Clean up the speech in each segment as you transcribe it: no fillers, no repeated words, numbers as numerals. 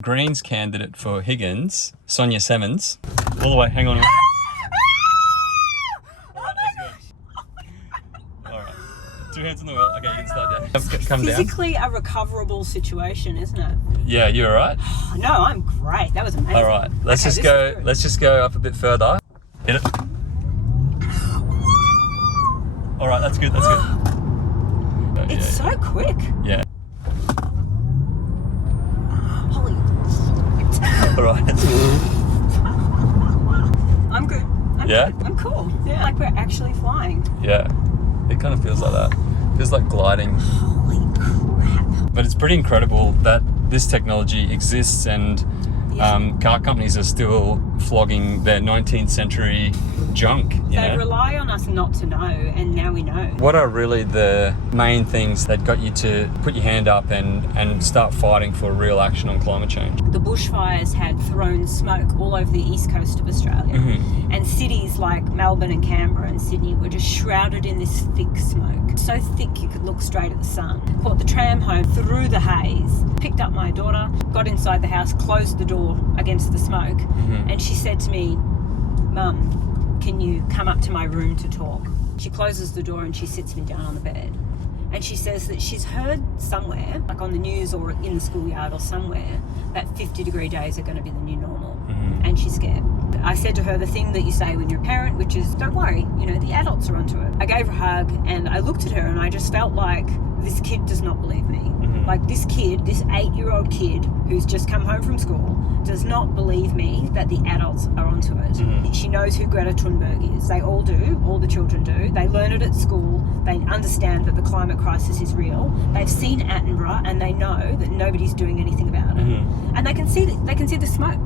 Greens candidate for Higgins, Sonya Semmens. All the way, hang on. Alright, 2 hands on the wheel. Okay, you can start down. Come down. Physically a recoverable situation, isn't it? Yeah, you alright? No, I'm great. That was amazing. Alright, let's just go up a bit further. Hit it. Alright, that's good, It's so quick. Yeah. Holy Alright. I'm good. I'm cool. Yeah. Like we're actually flying. Yeah. It kind of feels like that. Feels like gliding. Holy crap. But it's pretty incredible that this technology exists and car companies are still flogging their 19th century junk. They rely on us not to know, and now we know. What are really the main things that got you to put your hand up and start fighting for real action on climate change? The bushfires had thrown smoke all over the east coast of Australia, and cities like Melbourne and Canberra and Sydney were just shrouded in this thick smoke. So thick you could look straight at the sun. Caught the tram home through the haze, picked up my daughter, got inside the house, closed the door against the smoke, and she said to me, "Mum, can you come up to my room to talk?" She closes the door and she sits me down on the bed. And she says that she's heard somewhere, like on the news or in the schoolyard or somewhere, that 50-degree days are going to be the new normal. And she's scared. I said to her the thing that you say when you're a parent, which is, don't worry, the adults are onto it. I gave her a hug and I looked at her and I just felt like this kid does not believe me. Like this kid, this 8-year-old kid who's just come home from school, does not believe me that the adults are onto it. She knows who Greta Thunberg is. They all do. All the children do. They learn it at school. They understand that the climate crisis is real. They've seen Attenborough and they know that nobody's doing anything about it. And they can see the smoke.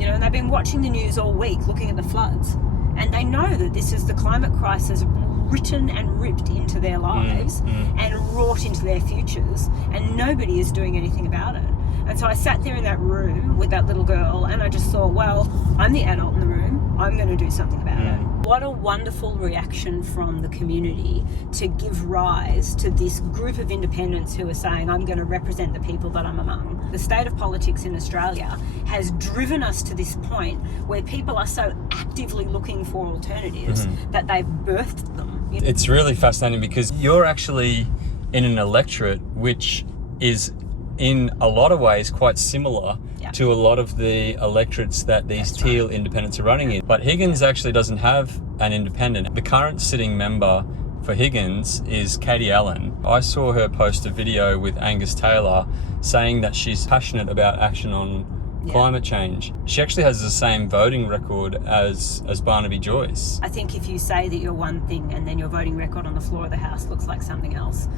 And they've been watching the news all week, looking at the floods, and they know that this is the climate crisis written and ripped into their lives and wrought into their futures, and nobody is doing anything about it. And so I sat there in that room with that little girl and I just thought, well, I'm the adult in the room. I'm going to do something about it. What a wonderful reaction from the community to give rise to this group of independents who are saying, I'm going to represent the people that I'm among. The state of politics in Australia has driven us to this point where people are so actively looking for alternatives that they've birthed them. It's really fascinating because you're actually in an electorate which is in a lot of ways quite similar to a lot of the electorates that these teal independents are running in. But Higgins actually doesn't have an independent. The current sitting member for Higgins is Katie Allen. I saw her post a video with Angus Taylor saying that she's passionate about action on climate change. She actually has the same voting record as Barnaby Joyce. I think if you say that you're one thing and then your voting record on the floor of the House looks like something else,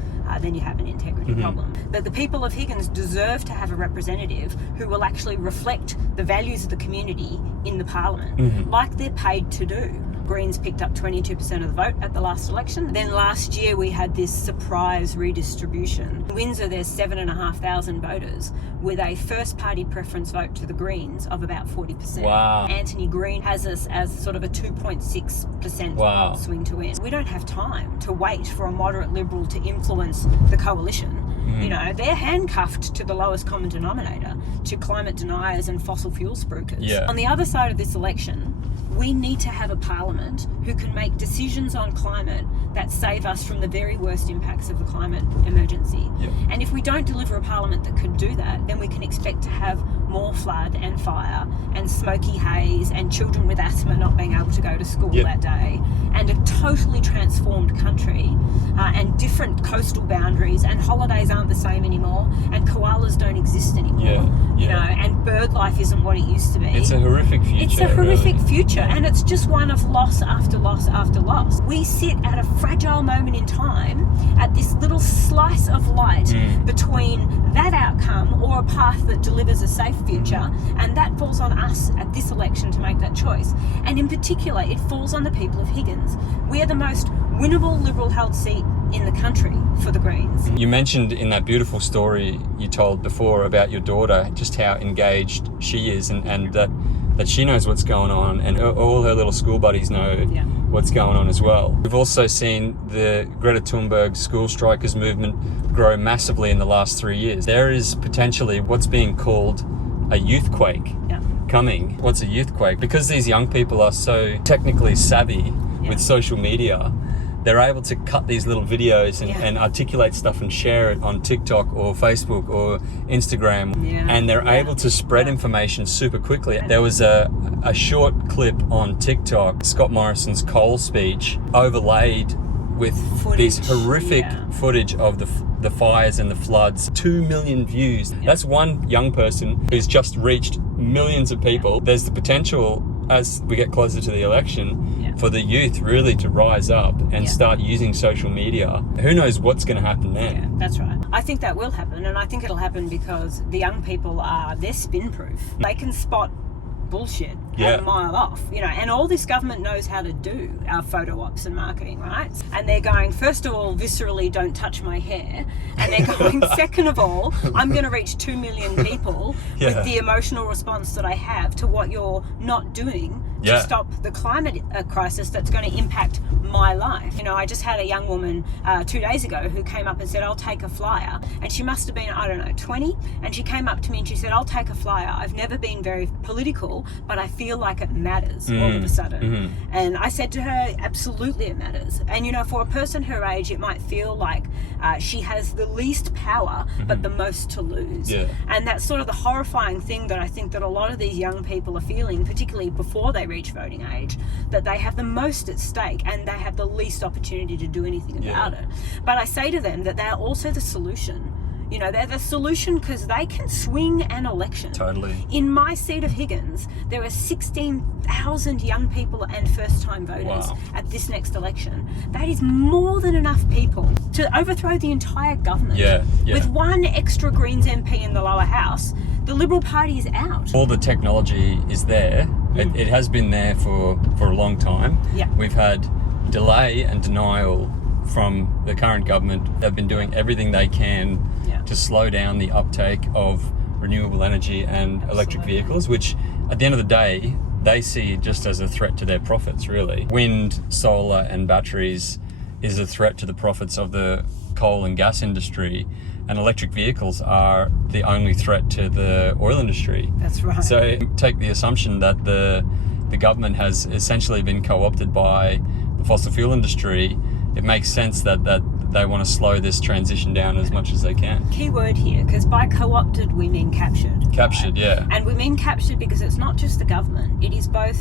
then you have an integrity problem. But the people of Higgins deserve to have a representative who will actually reflect the values of the community in the parliament, like they're paid to do. Greens picked up 22% of the vote at the last election. Then last year we had this surprise redistribution. In Windsor there's 7,500 voters with a first party preference vote to the Greens of about 40%. Wow. Anthony Green has us as sort of a 2.6% swing to win. We don't have time to wait for a moderate Liberal to influence the coalition. They're handcuffed to the lowest common denominator, to climate deniers and fossil fuel spruikers. On the other side of this election, we need to have a parliament who can make decisions on climate that save us from the very worst impacts of the climate emergency. And if we don't deliver a parliament that could do that, then we can expect to have more flood and fire and smoky haze and children with asthma not being able to go to school that day, and a totally transformed country and different coastal boundaries, and holidays aren't the same anymore, and koalas don't exist anymore. And bird life isn't what it used to be. It's a horrific future. It's a horrific future, and it's just one of loss after loss after loss. We sit at a fragile moment in time at this little slice of light between that outcome or a path that delivers a safe future, and that falls on us at this election to make that choice. And in particular, it falls on the people of Higgins. We are the most winnable Liberal-held seat in the country for the Greens. You mentioned in that beautiful story you told before about your daughter, just how engaged she is and that she knows what's going on, and all her little school buddies know what's going on as well. We've also seen the Greta Thunberg school strikers movement grow massively in the last 3 years. There is potentially what's being called a youthquake coming. What's a youthquake? Because these young people are so technically savvy with social media, they're able to cut these little videos and articulate stuff and share it on TikTok or Facebook or Instagram. And they're able to spread information super quickly. There was a short clip on TikTok, Scott Morrison's Cole speech, overlaid with these horrific footage of the fires and the floods. 2 million views. That's one young person who's just reached millions of people. There's the potential, as we get closer to the election, for the youth really to rise up and start using social media. Who knows what's going to happen then? Yeah, that's right. I think that will happen, and I think it'll happen because the young people they're spin-proof. They can spot bullshit a mile off, and all this government knows how to do our photo ops and marketing, right? And they're going, first of all, viscerally, don't touch my hair, and they're going, second of all, I'm going to reach 2 million people with the emotional response that I have to what you're not doing to stop the climate crisis that's going to impact my life. I just had a young woman 2 days ago who came up and said, I'll take a flyer, and she must have been, 20, and she came up to me and she said, I'll take a flyer. I've never been very political, but I feel like it matters all of a sudden. And I said to her, absolutely it matters. And for a person her age, it might feel like she has the least power but the most to lose. And that's sort of the horrifying thing that I think that a lot of these young people are feeling, particularly before they reach voting age, that they have the most at stake and they have the least opportunity to do anything about it. But I say to them that they're also the solution. They're the solution because they can swing an election. Totally. In my seat of Higgins, there are 16,000 young people and first-time voters at this next election. That is more than enough people to overthrow the entire government. With one extra Greens MP in the lower house, the Liberal Party is out. All the technology is there. It has been there for a long time. We've had delay and denial from the current government. They've been doing everything they can to slow down the uptake of renewable energy and electric vehicles, which at the end of the day, they see just as a threat to their profits, really. Wind, solar and batteries is a threat to the profits of the coal and gas industry, and electric vehicles are the only threat to the oil industry. That's right. So take the assumption that the government has essentially been co-opted by the fossil fuel industry. It makes sense that they want to slow this transition down as much as they can. Key word here, because by co-opted we mean captured. Captured, right? And we mean captured because it's not just the government. It is both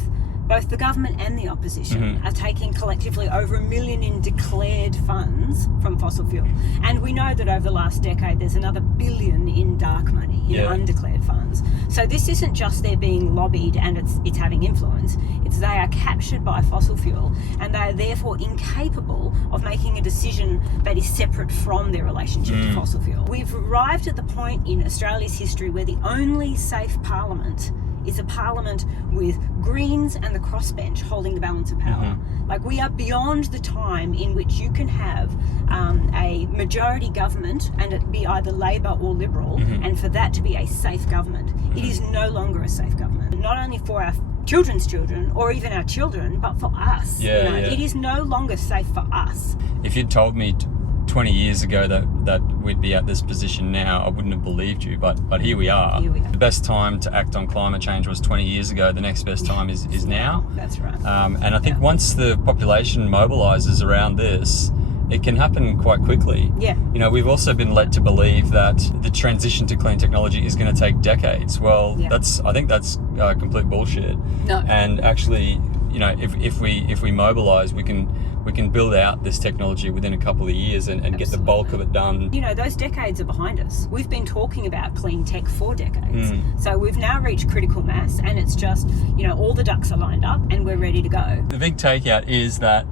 the government and the opposition are taking collectively over $1 million in declared funds from fossil fuel. And we know that over the last decade there's another $1 billion in dark money, in undeclared funds. So this isn't just they're being lobbied and it's having influence. It's they are captured by fossil fuel and they are therefore incapable of making a decision that is separate from their relationship to fossil fuel. We've arrived at the point in Australia's history where the only safe parliament is a parliament with Greens and the crossbench holding the balance of power. Like, we are beyond the time in which you can have a majority government and it be either Labor or Liberal, and for that to be a safe government. It is no longer a safe government, not only for our children's children or even our children, but for us. It is no longer safe for us. If you'd told me 20 years ago that we'd be at this position now, I wouldn't have believed you, but here we are. The best time to act on climate change was 20 years ago. The next best time is now. That's right. And I think once the population mobilizes around this, it can happen quite quickly. We've also been led to believe that the transition to clean technology is going to take decades. Well, I think that's complete bullshit. No. And actually, if we mobilize, we can build out this technology within a couple of years and get the bulk of it done. Those decades are behind us. We've been talking about clean tech for decades. So we've now reached critical mass and it's just, all the ducks are lined up and we're ready to go. The big takeout is that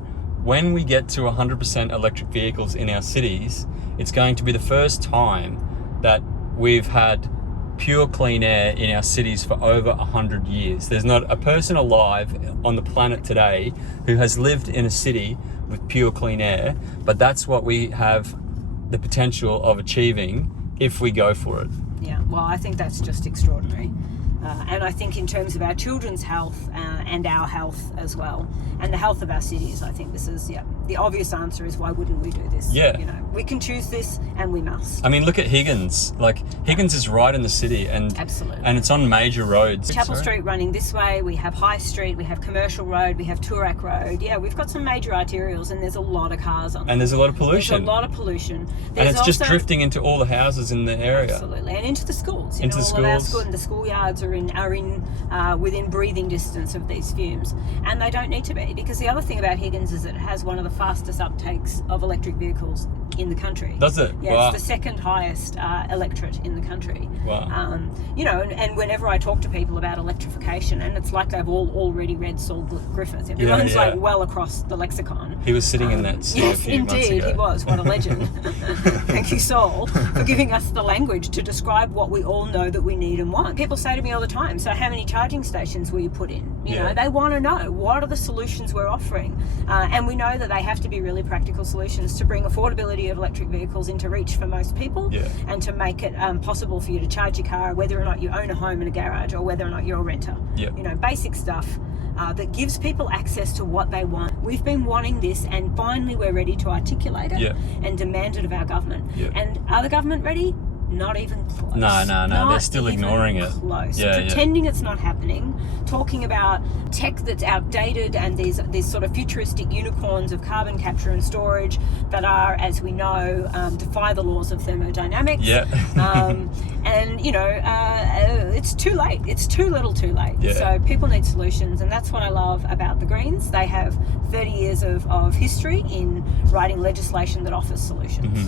when we get to 100% electric vehicles in our cities, it's going to be the first time that we've had pure clean air in our cities for over 100 years. There's not a person alive on the planet today who has lived in a city with pure clean air, but that's what we have the potential of achieving if we go for it. Yeah, well, I think that's just extraordinary. And I think in terms of our children's health and our health as well, and the health of our cities, I think this is, the obvious answer is, why wouldn't we do this? Yeah. You know, we can choose this and we must. I mean, look at Higgins. Like, Higgins is right in the city, and Absolutely. and it's on major roads. Chapel Sorry? Street running this way, we have High Street, we have Commercial Road, we have Toorak Road. Yeah, we've got some major arterials, and there's a lot of cars on them. And there's a lot of pollution. There's a lot of pollution. And it's just drifting into all the houses in the area. Absolutely, and into the schools. Into all schools. Of our school, and the schoolyards are in within breathing distance of these fumes, and they don't need to be, because the other thing about Higgins is it has one of the fastest uptakes of electric vehicles in the country. Does it? Yeah, Wow. it's the second highest electorate in the country. Wow. You know, and whenever I talk to people about electrification, and it's like they've all already read Saul Griffith. Everyone's yeah. like well across the lexicon. He was sitting in that seat a Yes, few months indeed, ago. he was. What a legend. Thank you, Saul, for giving us the language to describe what we all know that we need and want. People say to me all the time, so how many charging stations will you put in? You know, they want to know, what are the solutions we're offering? And we know that they have to be really practical solutions to bring affordability of electric vehicles into reach for most people, and to make it possible for you to charge your car, whether or not you own a home in a garage or whether or not you're a renter. Yeah. You know, basic stuff that gives people access to what they want. We've been wanting this, and finally we're ready to articulate it and demand it of our government. And are the government ready? Not even close. No. They're still ignoring it. Close. Yeah, Pretending it's not happening. Talking about tech that's outdated, and these sort of futuristic unicorns of carbon capture and storage that are, as we know, defy the laws of thermodynamics. Yeah. And you know, it's too late. It's too little, too late. Yeah. So people need solutions, and that's what I love about the Greens. They have 30 years of history in writing legislation that offers solutions.